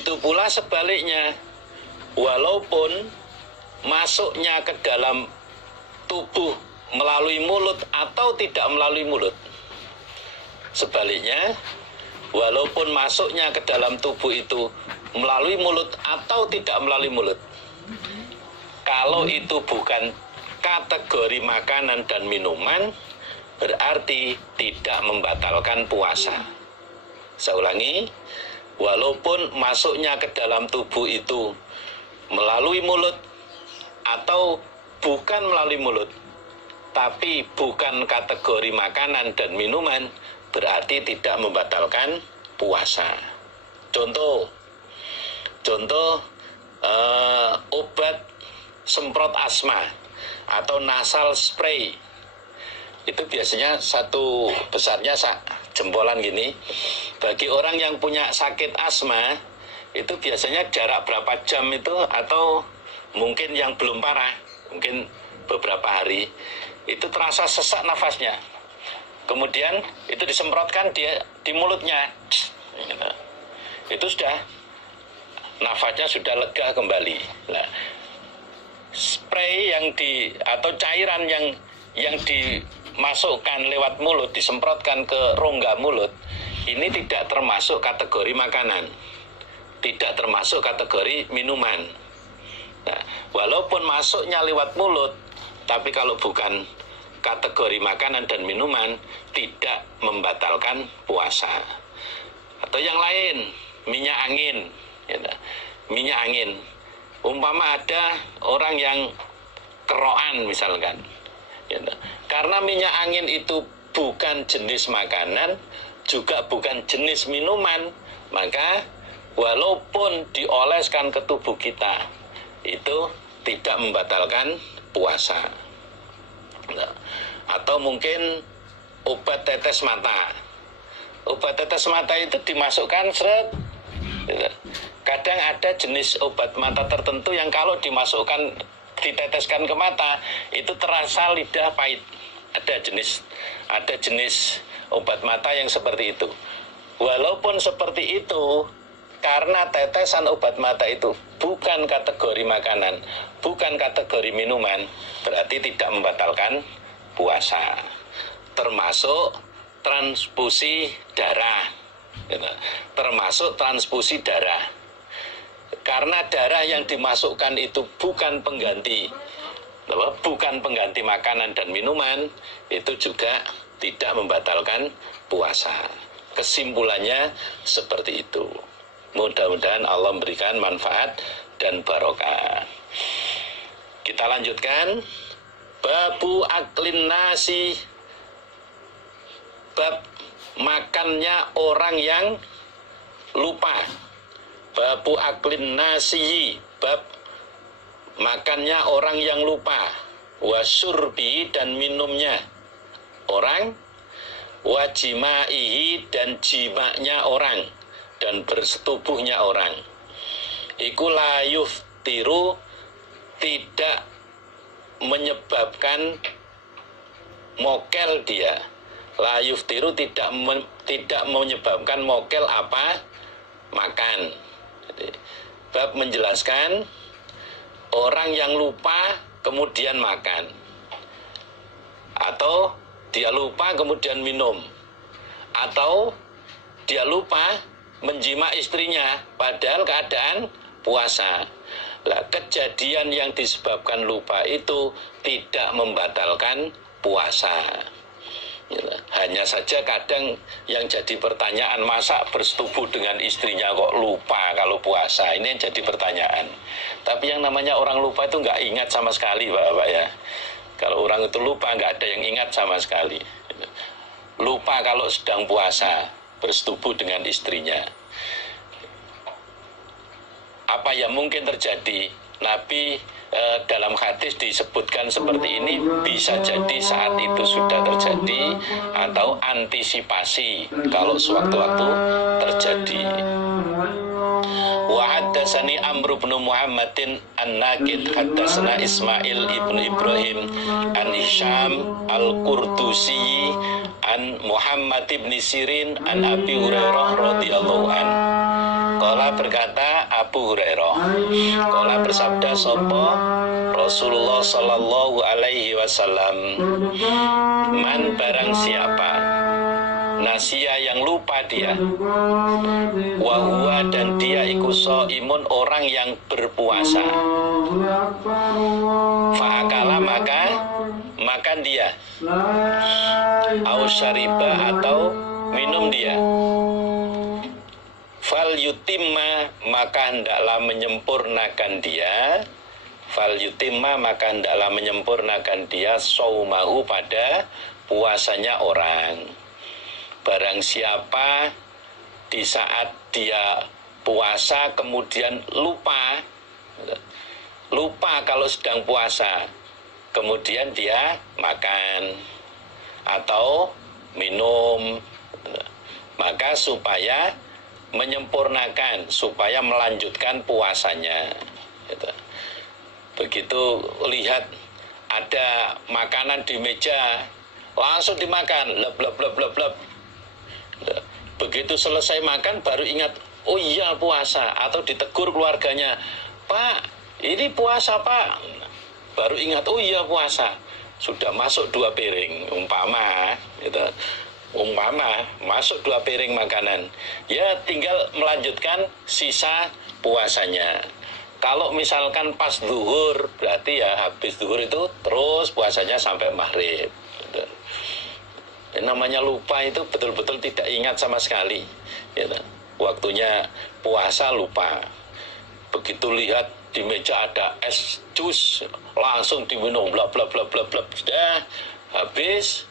Begitu pula sebaliknya, walaupun masuknya ke dalam tubuh melalui mulut atau tidak melalui mulut. Sebaliknya, walaupun masuknya ke dalam tubuh itu melalui mulut atau tidak melalui mulut, kalau itu bukan kategori makanan dan minuman, berarti tidak membatalkan puasa. Saya ulangi, walaupun masuknya ke dalam tubuh itu melalui mulut atau bukan melalui mulut, tapi bukan kategori makanan dan minuman, berarti tidak membatalkan puasa. Contoh obat semprot asma atau nasal spray, itu biasanya satu besarnya jempolan gini. Bagi orang yang punya sakit asma, itu biasanya jarak berapa jam itu, atau mungkin yang belum parah, mungkin beberapa hari, itu terasa sesak nafasnya. Kemudian itu disemprotkan dia di mulutnya, itu sudah nafasnya sudah lega kembali. Nah, spray atau cairan yang dimasukkan lewat mulut, disemprotkan ke rongga mulut, ini tidak termasuk kategori makanan, tidak termasuk kategori minuman. Nah, walaupun masuknya lewat mulut, tapi kalau bukan kategori makanan dan minuman, tidak membatalkan puasa. Atau yang lain, minyak angin, minyak angin. Umpama ada orang yang keroan misalkan, karena minyak angin itu bukan jenis makanan, juga bukan jenis minuman, maka walaupun dioleskan ke tubuh kita, itu tidak membatalkan puasa. Atau mungkin obat tetes mata. Obat tetes mata itu dimasukkan seret. Kadang ada jenis obat mata tertentu yang kalau dimasukkan, diteteskan ke mata, itu terasa lidah pahit. Ada jenis obat mata yang seperti itu. Walaupun seperti itu, karena tetesan obat mata itu bukan kategori makanan, bukan kategori minuman, berarti tidak membatalkan puasa. Termasuk transfusi darah, termasuk transfusi darah. Karena darah yang dimasukkan itu bukan pengganti makanan dan minuman, itu juga tidak membatalkan puasa. Kesimpulannya seperti itu. Mudah-mudahan Allah memberikan manfaat dan barokah. Kita lanjutkan. Babu aklin nasi, bab makannya orang yang lupa. Babu aklin nasi, bab makannya orang yang lupa. Wasurbi, dan minumnya orang. Wajimaihi, dan jimaknya orang, dan bersetubuhnya orang. Iku la yuftiru, tidak menyebabkan mokel dia. La yuftiru, tidak menyebabkan mokel apa? Makan. Jadi, bab menjelaskan orang yang lupa kemudian makan, atau dia lupa kemudian minum, atau dia lupa menjima istrinya padahal keadaan puasa. Lah, kejadian yang disebabkan lupa itu tidak membatalkan puasa. Hanya saja kadang yang jadi pertanyaan, masa bersetubuh dengan istrinya kok lupa kalau puasa? Ini yang jadi pertanyaan. Tapi yang namanya orang lupa itu nggak ingat sama sekali, Bapak ya. Kalau orang itu lupa, nggak ada yang ingat sama sekali. Lupa kalau sedang puasa, bersetubuh dengan istrinya. Apa yang mungkin terjadi? Nabi dalam hadis disebutkan seperti ini, bisa jadi saat itu sudah terjadi atau antisipasi kalau sewaktu-waktu terjadi. Wa Haddatsani Amr bin Muhammadin An-Naqid haddatsana Ismail ibn Ibrahim an Hisham Al-Qurtusi an Muhammad ibn Sirin an Abi Hurairah radhiyallahu an. Qala berkata Abu Hurairah, qala bersabda sapa Rasulullah sallallahu alaihi wasallam, man barang siapa nasia yang lupa dia, wahwa dan dia iku imun orang yang berpuasa, fa'akala maka makan dia, au syariba atau minum dia, fal yutimma maka hendaklah menyempurnakan dia, fal yutimma maka hendaklah menyempurnakan dia saumahu pada puasanya orang. Barang siapa di saat dia puasa kemudian lupa kalau sedang puasa, kemudian dia makan atau minum, maka supaya menyempurnakan, supaya melanjutkan puasanya. Begitu lihat ada makanan di meja, langsung dimakan, lep lep lep lep lep. Begitu selesai makan baru ingat, oh iya puasa, atau ditegur keluarganya, Pak ini puasa Pak, baru ingat oh iya puasa, sudah masuk 2 piring umpama gitu. Umpama masuk 2 piring makanan, ya tinggal melanjutkan sisa puasanya. Kalau misalkan pas zuhur, berarti ya habis zuhur itu terus puasanya sampai maghrib gitu. Namanya lupa itu betul-betul tidak ingat sama sekali gitu. Waktunya puasa lupa. Begitu lihat di meja ada es jus, langsung diminum, bla bla bla bla bla. Sudah habis,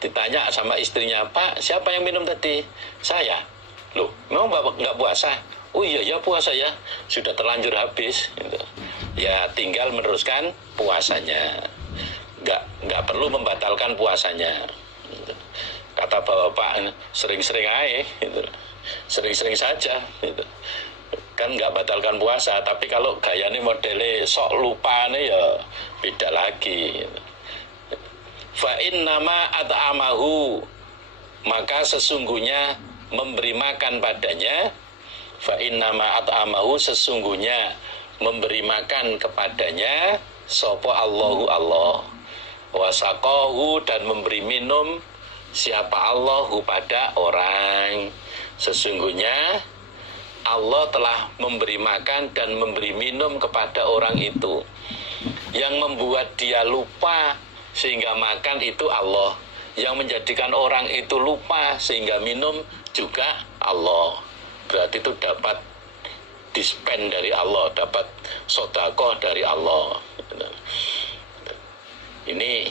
ditanya sama istrinya, Pak siapa yang minum tadi? Saya. Loh memang bapak nggak puasa? Oh iya ya puasa ya, sudah terlanjur habis gitu. Ya tinggal meneruskan puasanya, nggak perlu membatalkan puasanya gitu. Kata bapak sering-sering aja gitu. Sering-sering saja gitu. Kan nggak batalkan puasa, tapi kalau gayanya modelnya sok lupa nih ya beda lagi gitu. Fa innama at'amahu maka sesungguhnya memberi makan padanya, fa innama at'amahu sesungguhnya memberi makan kepadanya sapa Allahu Allah, wasaqahu dan memberi minum siapa Allahu pada orang. Sesungguhnya Allah telah memberi makan dan memberi minum kepada orang itu. Yang membuat dia lupa sehingga makan itu Allah. Yang menjadikan orang itu lupa sehingga minum juga Allah. Berarti itu dapat dispen dari Allah, dapat sedekah dari Allah. Ini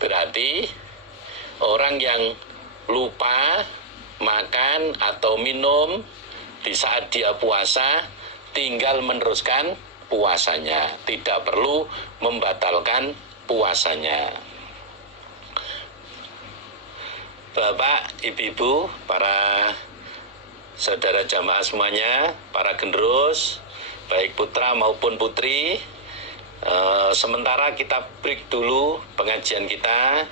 berarti orang yang lupa makan atau minum di saat dia puasa tinggal meneruskan puasanya, tidak perlu membatalkan puasanya. Bapak, ibu-ibu, para saudara jamaah semuanya, para generus, baik putra maupun putri, sementara kita break dulu pengajian kita.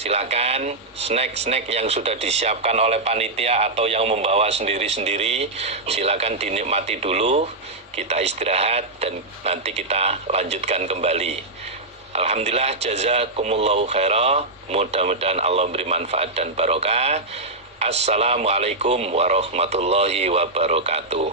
Silakan snack-snack yang sudah disiapkan oleh panitia atau yang membawa sendiri-sendiri, silakan dinikmati dulu. Kita istirahat dan nanti kita lanjutkan kembali. Alhamdulillah, jazakumullahu khairah. Mudah-mudahan Allah beri manfaat dan barokah. Assalamualaikum warahmatullahi wabarakatuh.